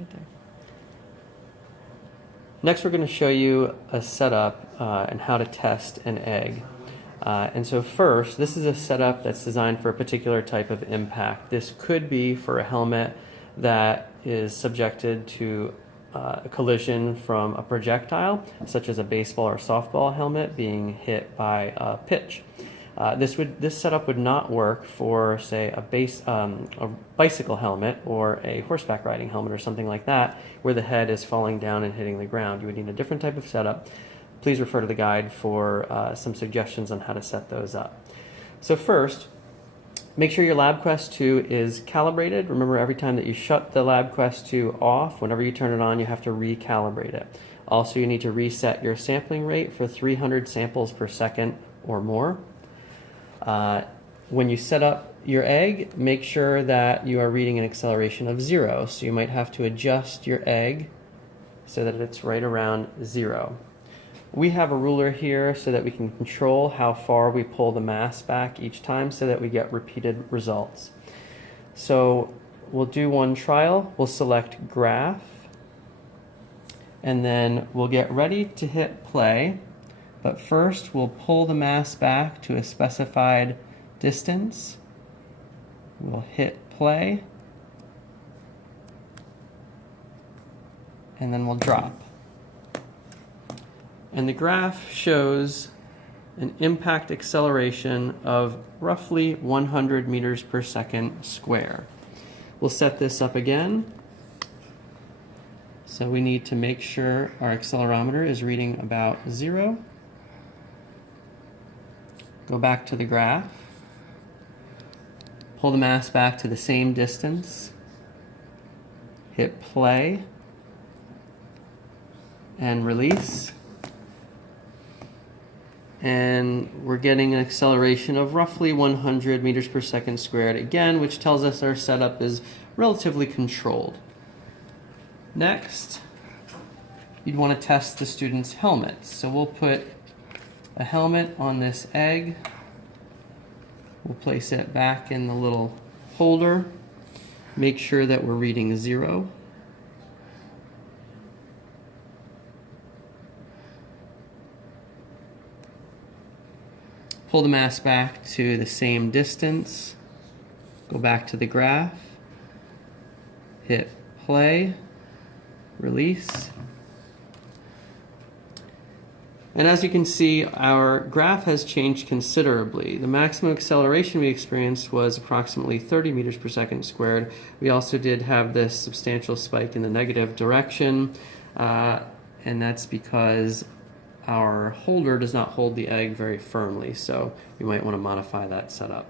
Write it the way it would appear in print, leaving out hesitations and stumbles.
right there. Next, we're going to show you a setup and how to test an egg. And so first, this is a setup that's designed for a particular type of impact. This could be for a helmet that is subjected to a collision from a projectile, such as a baseball or softball helmet being hit by a pitch. This setup would not work for, say, a bicycle helmet or a horseback riding helmet or something like that, where the head is falling down and hitting the ground. You would need a different type of setup. Please refer to the guide for some suggestions on how to set those up. So first, make sure your LabQuest 2 is calibrated. Remember, every time that you shut the LabQuest 2 off, whenever you turn it on, you have to recalibrate it. Also, you need to reset your sampling rate for 300 samples per second or more. When you set up your egg, make sure that you are reading an acceleration of 0. So you might have to adjust your egg so that it's right around 0. We have a ruler here so that we can control how far we pull the mass back each time so that we get repeated results. So we'll do one trial. We'll select graph, and then we'll get ready to hit play. But first, we'll pull the mass back to a specified distance. We'll hit play, and then we'll drop. And the graph shows an impact acceleration of roughly 100 meters per second square. We'll set this up again. So we need to make sure our accelerometer is reading about 0. Go back to the graph. Pull the mass back to the same distance. Hit play and release. And we're getting an acceleration of roughly 100 meters per second squared again, which tells us our setup is relatively controlled. Next, you'd want to test the student's helmet. So we'll put a helmet on this egg. We'll place it back in the little holder. Make sure that we're reading 0. Pull the mass back to the same distance. Go back to the graph. Hit play. Release. And as you can see, our graph has changed considerably. The maximum acceleration we experienced was approximately 30 meters per second squared. We also did have this substantial spike in the negative direction, and that's because our holder does not hold the egg very firmly, so you might want to modify that setup.